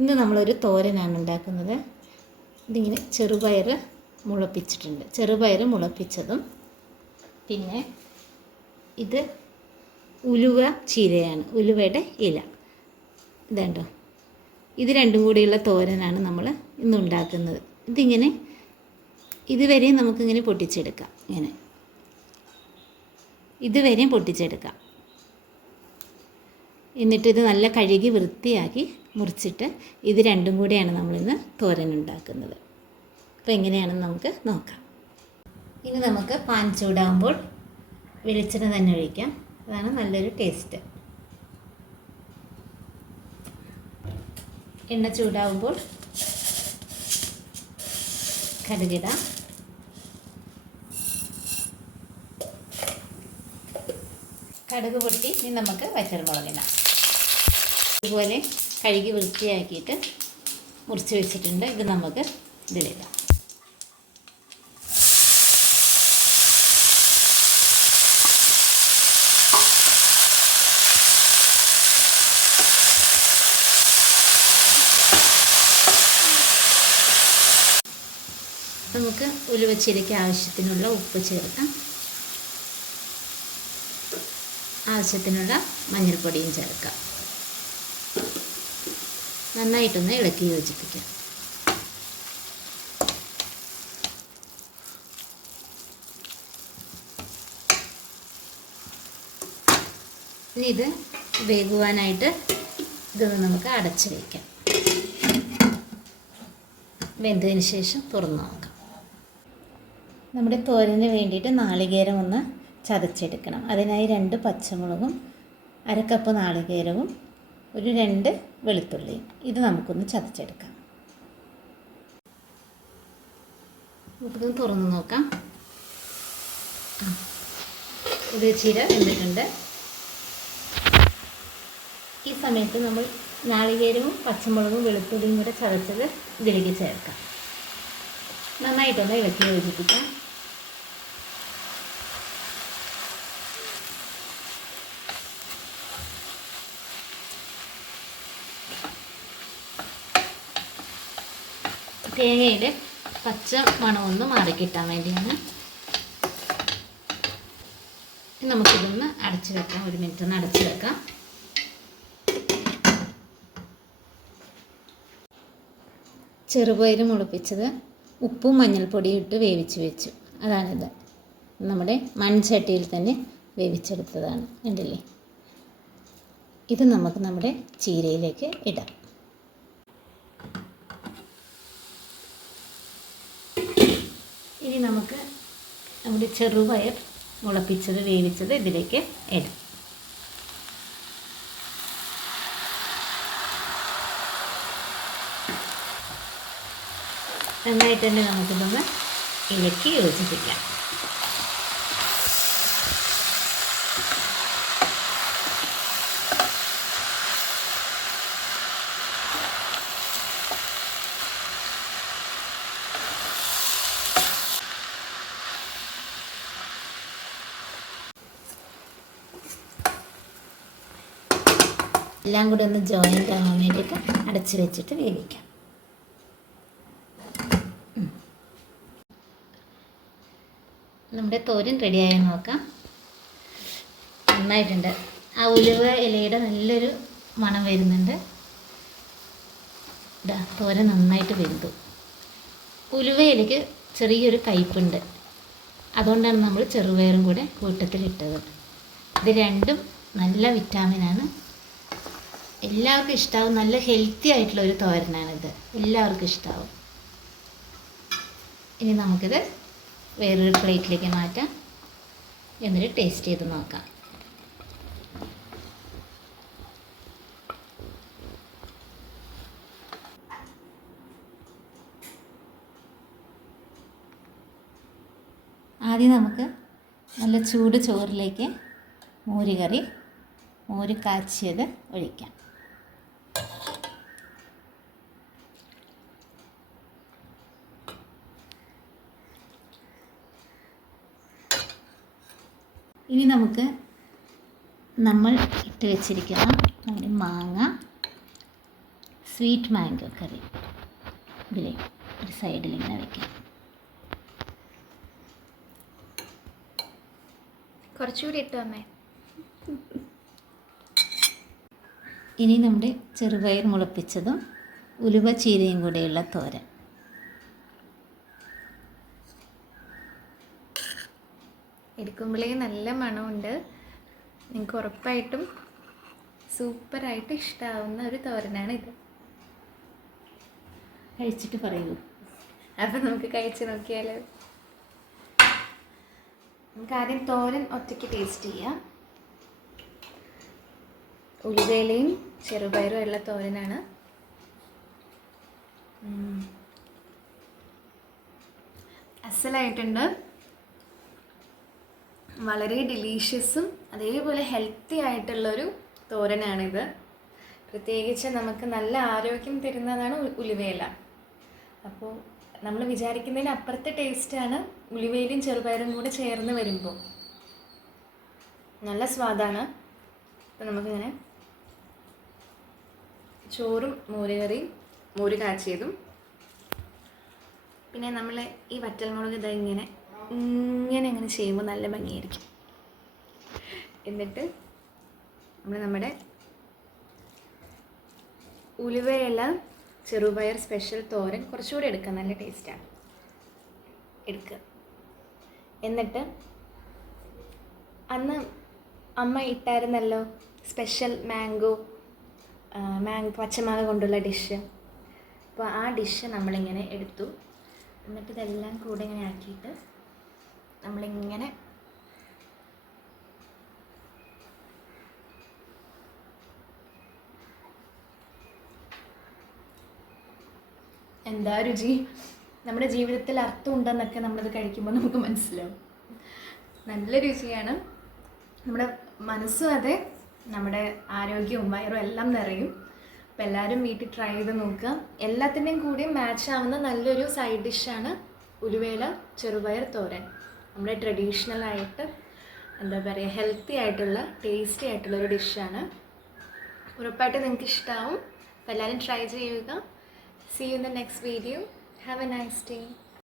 ഇന്ന് നമ്മളൊരു തോരനാണ് ഉണ്ടാക്കുന്നത്. ഇതിങ്ങനെ ചെറുപയർ മുളപ്പിച്ചിട്ടുണ്ട്. ചെറുപയർ മുളപ്പിച്ചതും പിന്നെ ഇത് ഉലുവ ചീരയാണ്. ഉലുവയുടെ ഇല. ഇതുണ്ടോ? ഇത് രണ്ടും കൂടിയുള്ള തോരനാണ് നമ്മൾ ഇന്ന് ഉണ്ടാക്കുന്നത്. ഇതിങ്ങനെ ഇതുവരെയും നമുക്കിങ്ങനെ പൊട്ടിച്ചെടുക്കാം. ഇങ്ങനെ. ഇതുവരെയും പൊട്ടിച്ചെടുക്കാം. എന്നിട്ട് ഇത് നല്ല കഴുകി വൃത്തിയാക്കി മുറിച്ചിട്ട് ഇത് രണ്ടും കൂടിയാണ് നമ്മളിന്ന് തോരൻ ഉണ്ടാക്കുന്നത് അപ്പോൾ എങ്ങനെയാണെന്ന് നമുക്ക് നോക്കാം. ഇനി നമുക്ക് പാൻ ചൂടാകുമ്പോൾ വെളിച്ചെണ്ണ തന്നെ ഒഴിക്കാം. അതാണ് നല്ലൊരു ടേസ്റ്റ്. എണ്ണ ചൂടാകുമ്പോൾ കടുകിടാം. കടുക് പൊട്ടി ഇനി നമുക്ക് വറ്റൽമുളകിടാം ഇതുപോലെ കഴുകി വൃത്തിയാക്കിയിട്ട് മുറിച്ച് വെച്ചിട്ടുണ്ട്. ഇത് നമുക്ക് ഇതിലിടാം. നമുക്ക് ഉലുവച്ചിരയ്ക്ക് ആവശ്യത്തിനുള്ള ഉപ്പ് ചേർക്കാം. ആവശ്യത്തിനുള്ള മഞ്ഞൾപ്പൊടിയും ചേർക്കാം. നന്നായിട്ടൊന്ന് ഇളക്കി യോജിപ്പിക്കാം. ഇനി ഇത് വേകുവാനായിട്ട് ഇതൊന്ന് നമുക്ക് അടച്ച് വയ്ക്കാം വെന്തതിന് ശേഷം തുറന്നു നോക്കാം. നമ്മുടെ തോരന് വേണ്ടിയിട്ട് നാളികേരം ഒന്ന് ചതച്ചെടുക്കണം. അതിനായി രണ്ട് പച്ചമുളകും അരക്കപ്പ് നാളികേരവും ഒരു രണ്ട് വെളുത്തുള്ളിയും ഇത് നമുക്കൊന്ന് ചതച്ചെടുക്കാം. നമുക്കിത് തുറന്ന് നോക്കാം. ഇത് ചീര വെന്തിട്ടുണ്ട്. ഈ സമയത്ത് നമ്മൾ നാളികേരവും പച്ചമുളകും വെളുത്തുള്ളിയും കൂടെ ചതച്ചത് ഇതിലേക്ക് ചേർക്കാം. നന്നായിട്ടൊന്ന് ഇളക്കി യോജിപ്പിക്കാം. തേങ്ങയിൽ പച്ച മണമൊന്ന് മാറിക്കിട്ടാൻ വേണ്ടിയാണ്. നമുക്കിതൊന്ന് അടച്ച് വെക്കാം. ഒരു മിനിറ്റ് ഒന്ന് അടച്ച് വെക്കാം. ചെറുപയർ മുളപ്പിച്ചത് ഉപ്പും മഞ്ഞൾപ്പൊടിയും ഇട്ട് വേവിച്ച് വെച്ചു. അതാണിത്. നമ്മുടെ മൺചട്ടിയിൽ തന്നെ വേവിച്ചെടുത്തതാണ്. കണ്ടില്ലേ? ഇത് നമുക്ക് നമ്മുടെ ചീരയിലേക്ക് ഇടാം. ഇനി നമുക്ക് നമ്മുടെ ചെറുപയർ മുളപ്പിച്ചത് വേവിച്ചത് ഇതിലേക്ക് ഇടാം. നന്നായിട്ട് തന്നെ നമുക്കിതൊന്ന് ഇലക്കി യോജിപ്പിക്കാം. എല്ലാം കൂടി ഒന്ന് ജോയിന്റ് ആവാൻ വേണ്ടിയിട്ട് അടച്ച് വെച്ചിട്ട് വേവിക്കാം. നമ്മുടെ തോരൻ റെഡിയായി നോക്കാം. നന്നായിട്ടുണ്ട്. ആ ഉലുവ ഇലയുടെ നല്ലൊരു മണം വരുന്നുണ്ട്. ഇതാ തോരൻ നന്നായിട്ട് വെന്തു. ഉലുവ ഇലയ്ക്ക് ചെറിയൊരു കയ്പുണ്ട് അതുകൊണ്ടാണ് നമ്മൾ ചെറുപയറും കൂടെ കൂട്ടത്തിലിട്ടത്. ഇത് രണ്ടും നല്ല വിറ്റാമിനാണ് എല്ലാവർക്കും ഇഷ്ടാവും. നല്ല ഹെൽത്തി ആയിട്ടുള്ള ഒരു തോരനാണിത്. എല്ലാവർക്കും ഇഷ്ടാവും. ഇനി നമുക്കിത് വേറൊരു പ്ലേറ്റിലേക്ക് മാറ്റാം. എന്നിട്ട് ടേസ്റ്റ് ചെയ്ത് നോക്കാം. ആദ്യം നമുക്ക് നല്ല ചൂട് ചോറിലേക്ക് മോരുകറി മോര് കാച്ചിയത് ഒഴിക്കാം. ഇനി നമുക്ക് നമ്മൾ ഇട്ട് വെച്ചിരിക്കുന്ന നമ്മുടെ മാങ്ങ സ്വീറ്റ് മാംഗോ കറി ഇതിലെ ഒരു സൈഡിൽ ഇങ്ങനെ വെക്കാം. കുറച്ചുകൂടി ഇട്ടു അമ്മേ ഇനി നമ്മുടെ ചെറുപയർ മുളപ്പിച്ചതും ഉലുവ ചീരയും കൂടെയുള്ള തോരൻ. എടുക്കുമ്പോഴേ നല്ല മണമുണ്ട്. നിങ്ങൾക്ക് ഉറപ്പായിട്ടും സൂപ്പറായിട്ട് ഇഷ്ടമാവുന്ന ഒരു തോരനാണ് ഇത്. കഴിച്ചിട്ട് പറയൂ അപ്പം നമുക്ക് കഴിച്ച് നോക്കിയാലോ? നമുക്ക് ആദ്യം തോരൻ ഒറ്റയ്ക്ക് ടേസ്റ്റ് ചെയ്യാം. ഉലുവേലയും ചെറുപയറും ഉള്ള തോരനാണ്. അസലായിട്ടുണ്ട്. വളരെ ഡിലീഷ്യസും അതേപോലെ ഹെൽത്തി ആയിട്ടുള്ളൊരു തോരനാണിത്. പ്രത്യേകിച്ച് നമുക്ക് നല്ല ആരോഗ്യം തരുന്നതാണ് ഉലുവേല അപ്പോൾ നമ്മൾ വിചാരിക്കുന്നതിന് അപ്പുറത്തെ ടേസ്റ്റാണ് ഉലുവയിലും ചെറുപയറും കൂടെ ചേർന്ന് വരുമ്പോൾ നല്ല സ്വാദാണ്. അപ്പോൾ നമുക്കിങ്ങനെ ചോറും മോരുകറിയും മോര് കാച്ചിയതും. പിന്നെ നമ്മൾ ഈ വറ്റൽമുളക് ഇതാ ഇങ്ങനെ ഇങ്ങനെ അങ്ങനെ ചെയ്യുമ്പോൾ നല്ല ഭംഗിയായിരിക്കും. എന്നിട്ട് നമ്മൾ നമ്മുടെ ഉലുവയില ചെറുപയർ സ്പെഷ്യൽ തോരൻ കുറച്ചുകൂടി എടുക്കുക നല്ല ടേസ്റ്റാണ്. എടുക്കുക എന്നിട്ട് അന്ന് അമ്മ ഇട്ടായിരുന്നല്ലോ സ്പെഷ്യൽ മാംഗോ മാംഗോ പച്ചമാങ്ങ കൊണ്ടുള്ള ഡിഷ്. അപ്പോൾ ആ ഡിഷ് നമ്മളിങ്ങനെ എടുത്തു. എന്നിട്ട് ഇതെല്ലാം കൂടെ ഇങ്ങനെ ആക്കിയിട്ട് നമ്മളിങ്ങനെ എന്താ രുചി? നമ്മുടെ ജീവിതത്തിൽ അർത്ഥം ഉണ്ടെന്നൊക്കെ നമ്മളത് കഴിക്കുമ്പോൾ നമുക്ക് മനസ്സിലാവും. നല്ല രുചിയാണ്. നമ്മുടെ മനസ്സും അതെ നമ്മുടെ ആരോഗ്യവും വയറും എല്ലാം നിറയും. അപ്പോൾ എല്ലാവരും വീട്ടിൽ ട്രൈ ചെയ്ത് നോക്കുക. എല്ലാത്തിന്റെയും കൂടി മാച്ച് ആവുന്ന നല്ലൊരു സൈഡ് ഡിഷാണ് ഉലുവേല ചെറുപയർ തോരൻ. നമ്മുടെ ട്രഡീഷണൽ ആയിട്ട് എന്താ പറയുക ഹെൽത്തി ആയിട്ടുള്ള ടേസ്റ്റി ആയിട്ടുള്ള ഒരു ഡിഷാണ് ഉറപ്പായിട്ട് നിങ്ങൾക്ക് ഇഷ്ടമാവും അപ്പോൾ എല്ലാവരും ട്രൈ ചെയ്യുക. See you in the next video have a nice day